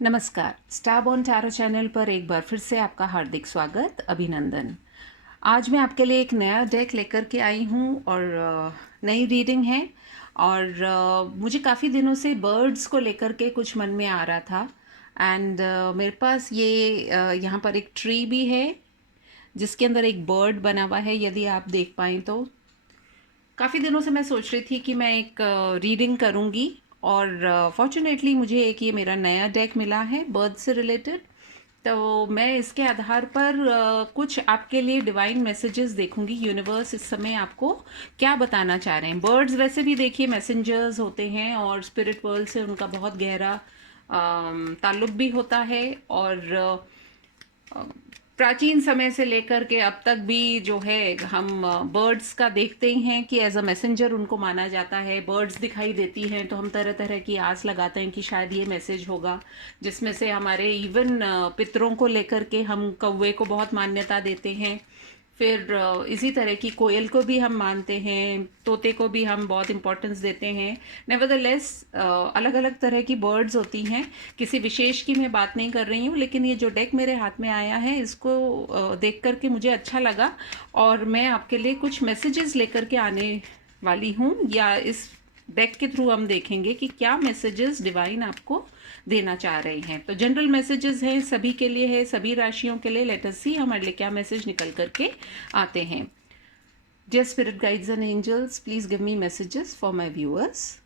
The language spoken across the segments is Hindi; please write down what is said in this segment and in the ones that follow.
नमस्कार, स्टार बॉर्न टैरो चैनल पर एक बार फिर से आपका हार्दिक स्वागत, अभिनंदन। आज मैं आपके लिए एक नया डेक लेकर के आई हूँ और नई रीडिंग है। और मुझे काफ़ी दिनों से बर्ड्स को लेकर के कुछ मन में आ रहा था। एंड मेरे पास ये यहाँ पर एक ट्री भी है जिसके अंदर एक बर्ड बना हुआ है, यदि आप देख पाएँ तो। काफ़ी दिनों से मैं सोच रही थी कि मैं एक रीडिंग करूँगी और फॉर्चुनेटली मुझे एक ये मेरा नया डेक मिला है बर्ड से रिलेटेड। तो मैं इसके आधार पर कुछ आपके लिए डिवाइन मैसेजेस देखूंगी। यूनिवर्स इस समय आपको क्या बताना चाह रहे हैं। बर्ड्स वैसे भी देखिए मैसेंजर्स होते हैं और स्पिरिट वर्ल्ड से उनका बहुत गहरा ताल्लुक भी होता है। और प्राचीन समय से लेकर के अब तक भी जो है हम बर्ड्स का देखते ही हैं कि एज अ मैसेंजर उनको माना जाता है। बर्ड्स दिखाई देती हैं तो हम तरह तरह की आस लगाते हैं कि शायद ये मैसेज होगा, जिसमें से हमारे इवन पितरों को लेकर के हम कौवे को बहुत मान्यता देते हैं। फिर इसी तरह की कोयल को भी हम मानते हैं, तोते को भी हम बहुत इम्पोर्टेंस देते हैं। नेवरदलेस अलग अलग तरह की बर्ड्स होती हैं। किसी विशेष की मैं बात नहीं कर रही हूँ, लेकिन ये जो डेक मेरे हाथ में आया है इसको देख करके मुझे अच्छा लगा और मैं आपके लिए कुछ मैसेजेस लेकर के आने वाली हूँ, या इस डेक के थ्रू हम देखेंगे कि क्या मैसेजेस डिवाइन आपको देना चाह रहे हैं। तो जनरल मैसेजेस हैं, सभी के लिए है, सभी राशियों के लिए। लेट अस सी हमारे लिए क्या मैसेज निकल करके आते हैं। Dear spirit guides and angels, please give me messages for my viewers.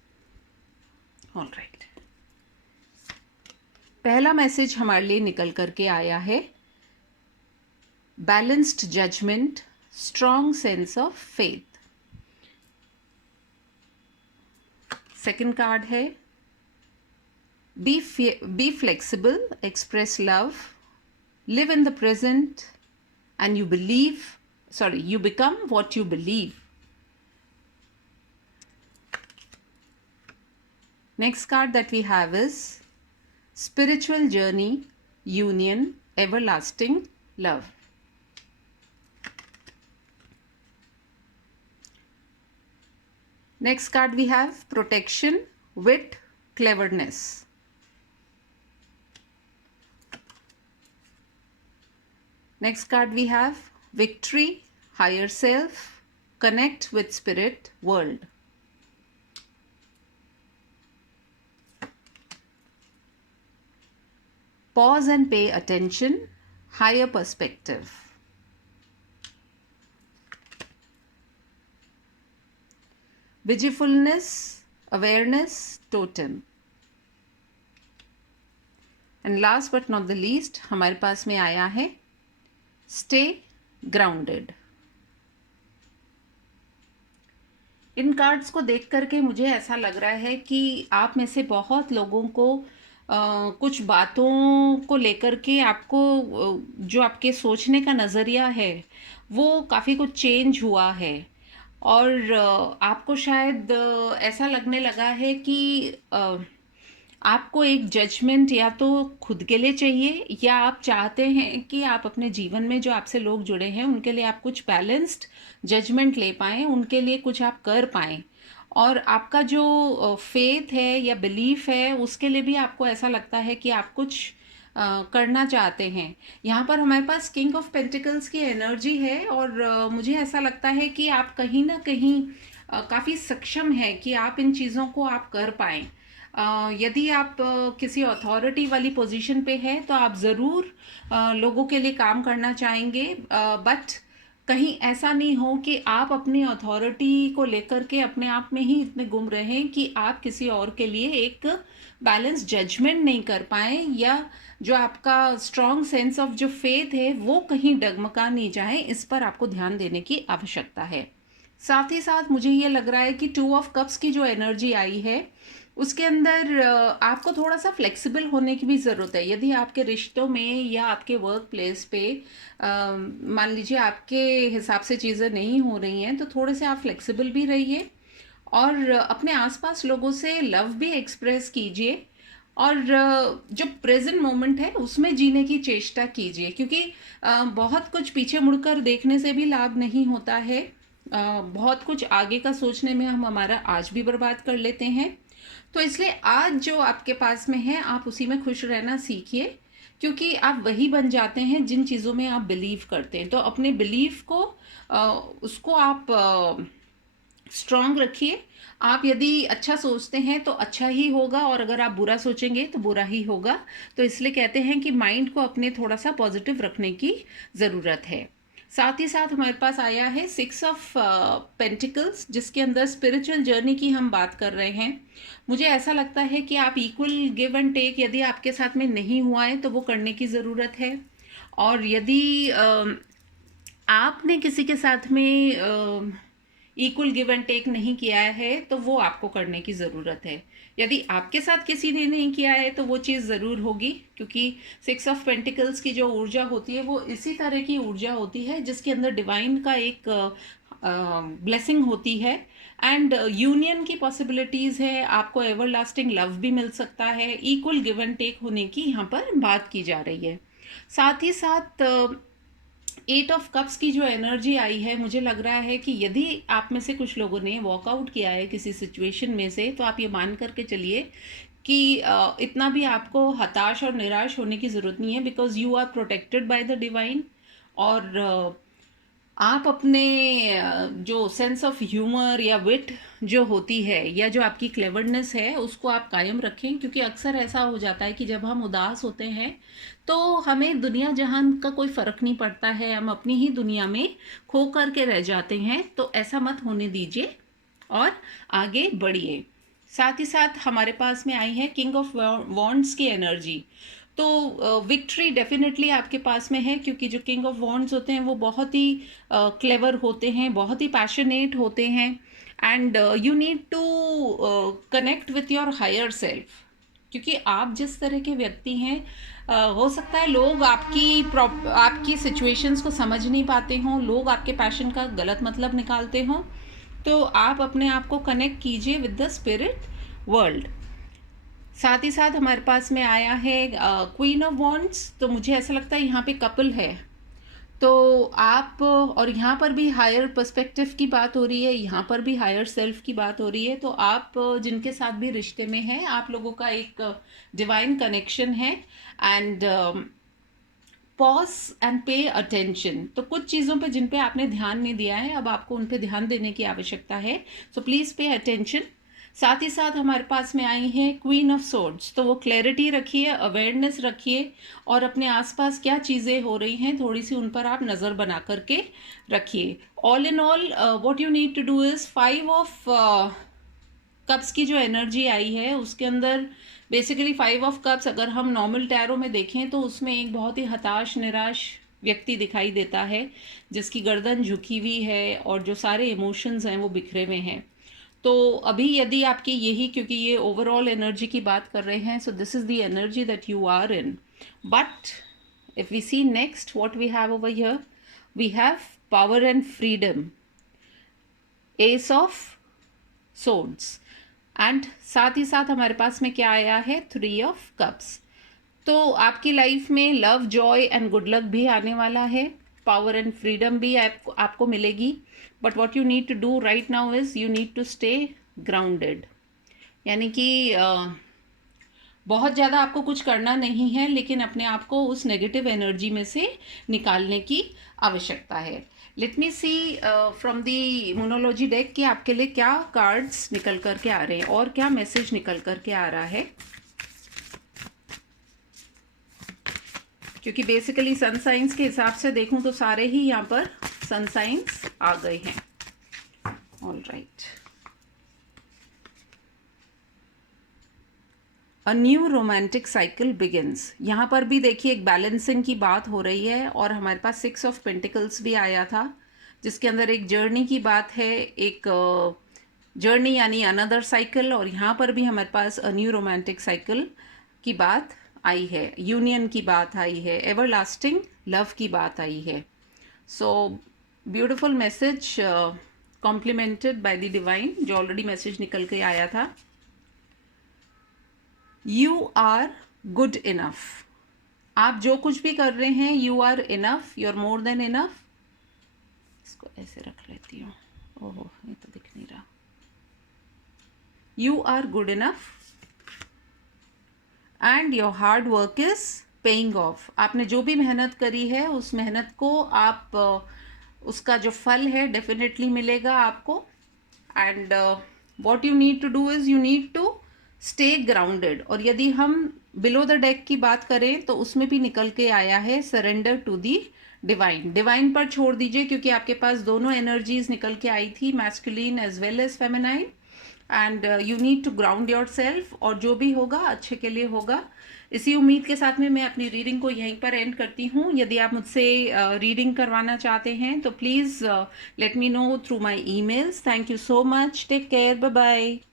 Alright, पहला मैसेज हमारे लिए निकल करके आया है balanced judgement, strong sense of faith. Second card है be flexible, express love, live in the present, and you become what you believe. Next card that we have is spiritual journey, union, everlasting love. Next card we have protection, wit, cleverness. Next card we have victory, higher self, connect with spirit world. Pause and pay attention, higher perspective. Vigilfulness, awareness, totem. And last but not the least हमारे पास में आया है स्टे ग्राउंडेड। इन कार्ड्स को देख करके मुझे ऐसा लग रहा है कि आप में से बहुत लोगों को कुछ बातों को लेकर के आपको जो आपके सोचने का नज़रिया है वो काफ़ी कुछ चेंज हुआ है। और आपको शायद ऐसा लगने लगा है कि आपको एक जजमेंट या तो खुद के लिए चाहिए, या आप चाहते हैं कि आप अपने जीवन में जो आपसे लोग जुड़े हैं उनके लिए आप कुछ बैलेंस्ड जजमेंट ले पाएँ, उनके लिए कुछ आप कर पाएँ। और आपका जो फेथ है या बिलीफ है उसके लिए भी आपको ऐसा लगता है कि आप कुछ करना चाहते हैं। यहाँ पर हमारे पास किंग ऑफ पेंटिकल्स की एनर्जी है और मुझे ऐसा लगता है कि आप कहीं ना कहीं काफ़ी सक्षम हैं कि आप इन चीज़ों को आप कर पाएँ। यदि आप किसी अथॉरिटी वाली पोजीशन पे हैं तो आप ज़रूर लोगों के लिए काम करना चाहेंगे, बट कहीं ऐसा नहीं हो कि आप अपनी अथॉरिटी को लेकर के अपने आप में ही इतने गुम रहें कि आप किसी और के लिए एक बैलेंस जजमेंट नहीं कर पाएँ, या जो आपका स्ट्रॉन्ग सेंस ऑफ जो फेथ है वो कहीं डगमगा नहीं जाए। इस पर आपको ध्यान देने की आवश्यकता है। साथ ही साथ मुझे ये लग रहा है कि 2 ऑफ कप्स की जो एनर्जी आई है उसके अंदर आपको थोड़ा सा फ्लेक्सिबल होने की भी ज़रूरत है। यदि आपके रिश्तों में या आपके वर्क प्लेस पे मान लीजिए आपके हिसाब से चीज़ें नहीं हो रही हैं तो थोड़े से आप फ्लेक्सिबल भी रहिए और अपने आसपास लोगों से लव भी एक्सप्रेस कीजिए। और जो प्रेजेंट मोमेंट है उसमें जीने की चेष्टा कीजिए, क्योंकि बहुत कुछ पीछे मुड़कर देखने से भी लाभ नहीं होता है। बहुत कुछ आगे का सोचने में हम हमारा आज भी बर्बाद कर लेते हैं। तो इसलिए आज जो आपके पास में है आप उसी में खुश रहना सीखिए, क्योंकि आप वही बन जाते हैं जिन चीज़ों में आप बिलीव करते हैं। तो अपने बिलीफ को उसको आप स्ट्रांग रखिए। आप यदि अच्छा सोचते हैं तो अच्छा ही होगा, और अगर आप बुरा सोचेंगे तो बुरा ही होगा। तो इसलिए कहते हैं कि माइंड को अपने थोड़ा सा पॉजिटिव रखने की ज़रूरत है। साथ ही साथ हमारे पास आया है 6 ऑफ पेंटिकल्स, जिसके अंदर स्पिरिचुअल जर्नी की हम बात कर रहे हैं। मुझे ऐसा लगता है कि आप इक्वल गिव एंड टेक यदि आपके साथ में नहीं हुआ है तो वो करने की ज़रूरत है। और यदि आपने किसी के साथ में इक्वल गिव एंड टेक नहीं किया है तो वो आपको करने की ज़रूरत है। यदि आपके साथ किसी ने नहीं किया है तो वो चीज़ ज़रूर होगी, क्योंकि 6 ऑफ पेंटिकल्स की जो ऊर्जा होती है वो इसी तरह की ऊर्जा होती है जिसके अंदर डिवाइन का एक ब्लेसिंग होती है, एंड यूनियन की पॉसिबिलिटीज़ है। आपको एवरलास्टिंग लव भी मिल सकता है। इक्वल गिव एंड टेक होने की यहाँ पर बात की जा रही है। साथ ही साथ 8 ऑफ कप्स की जो एनर्जी आई है, मुझे लग रहा है कि यदि आप में से कुछ लोगों ने वॉकआउट किया है किसी सिचुएशन में से, तो आप ये मान करके चलिए कि इतना भी आपको हताश और निराश होने की ज़रूरत नहीं है, because you are protected by the divine. और आप अपने जो सेंस ऑफ ह्यूमर या विट जो होती है, या जो आपकी क्लेवरनेस है, उसको आप कायम रखें, क्योंकि अक्सर ऐसा हो जाता है कि जब हम उदास होते हैं तो हमें दुनिया जहान का कोई फ़र्क नहीं पड़ता है, हम अपनी ही दुनिया में खो कर के रह जाते हैं। तो ऐसा मत होने दीजिए और आगे बढ़िए। साथ ही साथ हमारे पास में आई है किंग ऑफ वॉन्ड्स की एनर्जी। तो विक्ट्री डेफिनेटली आपके पास में है, क्योंकि जो किंग ऑफ वॉन्ड्स होते हैं वो बहुत ही क्लेवर होते हैं, बहुत ही पैशनेट होते हैं, and you need to connect with your higher self. क्योंकि आप जिस तरह के व्यक्ति हैं, हो सकता है लोग आपकी सिचुएशंस को समझ नहीं पाते हों, लोग आपके पैशन का गलत मतलब निकालते हों। तो आप अपने आप को कनेक्ट कीजिए विद द स्पिरिट वर्ल्ड। साथ ही साथ हमारे पास में आया है क्वीन ऑफ वॉन्ड्स। तो मुझे ऐसा लगता है यहाँ पे कपल है, तो आप, और यहाँ पर भी हायर पर्सपेक्टिव की बात हो रही है, यहाँ पर भी हायर सेल्फ की बात हो रही है। तो आप जिनके साथ भी रिश्ते में हैं, आप लोगों का एक डिवाइन कनेक्शन है, and pause and pay attention. तो कुछ चीज़ों पे जिन पे आपने ध्यान नहीं दिया है, अब आपको उन पे ध्यान देने की आवश्यकता है। So please pay attention. साथ ही साथ हमारे पास में आई है क्वीन ऑफ सोर्ड्स। तो वो क्लैरिटी रखिए, अवेयरनेस रखिए, और अपने आसपास क्या चीज़ें हो रही हैं थोड़ी सी उन पर आप नज़र बना करके रखिए। All in all what you need to do is 5 of cups की जो एनर्जी आई है उसके अंदर बेसिकली 5 ऑफ कप्स, अगर हम नॉर्मल टैरो में देखें तो उसमें एक बहुत ही हताश निराश व्यक्ति दिखाई देता है, जिसकी गर्दन झुकी हुई है और जो सारे इमोशंस हैं वो बिखरे हुए हैं। तो अभी यदि आपकी यही, क्योंकि ये ओवरऑल एनर्जी की बात कर रहे हैं, so this is the energy that you are in. But if we see next what we have over here, we have power and freedom, ace of swords, and साथ ही साथ हमारे पास में क्या आया है, 3 ऑफ कप्स। तो आपकी लाइफ में love, Joy and good luck भी आने वाला है, पावर एंड फ्रीडम भी आपको मिलेगी। But what you need to do right now is you need to stay grounded. यानी कि बहुत ज़्यादा आपको कुछ करना नहीं है, लेकिन अपने आप को उस नेगेटिव एनर्जी में से निकालने की आवश्यकता है। Let me see from the monology deck कि आपके लिए क्या कार्ड्स निकल कर के आ रहे हैं और क्या मैसेज निकल कर के आ रहा है, क्योंकि बेसिकली सन साइंस के हिसाब से देखूं तो सारे ही यहाँ पर सन साइंस आ गए हैं। All right, a new romantic cycle begins. यहाँ पर भी देखिए एक बैलेंसिंग की बात हो रही है, और हमारे पास 6 ऑफ पेंटिकल्स भी आया था, जिसके अंदर एक जर्नी की बात है, एक जर्नी यानी अनदर साइकिल, और यहाँ पर भी हमारे पास अ न्यू रोमांटिक साइकिल की बात आई है, यूनियन की बात आई है, एवरलास्टिंग लव की बात आई है। So beautiful message complemented by the divine, जो ऑलरेडी मैसेज निकल के आया था। You are good enough. आप जो कुछ भी कर रहे हैं, you are enough, you are more than enough. इसको ऐसे रख लेती हूँ, ओहो ये तो दिख नहीं रहा। You are good enough and your hard work is paying off. आपने जो भी मेहनत करी है उस मेहनत को आप उसका जो फल है डेफिनेटली मिलेगा आपको। And what you need to do is you need to stay grounded. और यदि हम बिलो द डेक की बात करें तो उसमें भी निकल के आया है surrender to the divine. Divine पर छोड़ दीजिए क्योंकि आपके पास दोनों एनर्जीज निकल के आई थी, masculine as well as feminine. And you need to ground yourself, और जो भी होगा अच्छे के लिए होगा। इसी उम्मीद के साथ में मैं अपनी रीडिंग को यहीं पर एंड करती हूँ। यदि आप मुझसे रीडिंग करवाना चाहते हैं तो please let me know through my emails. Thank you so much, take care, bye bye.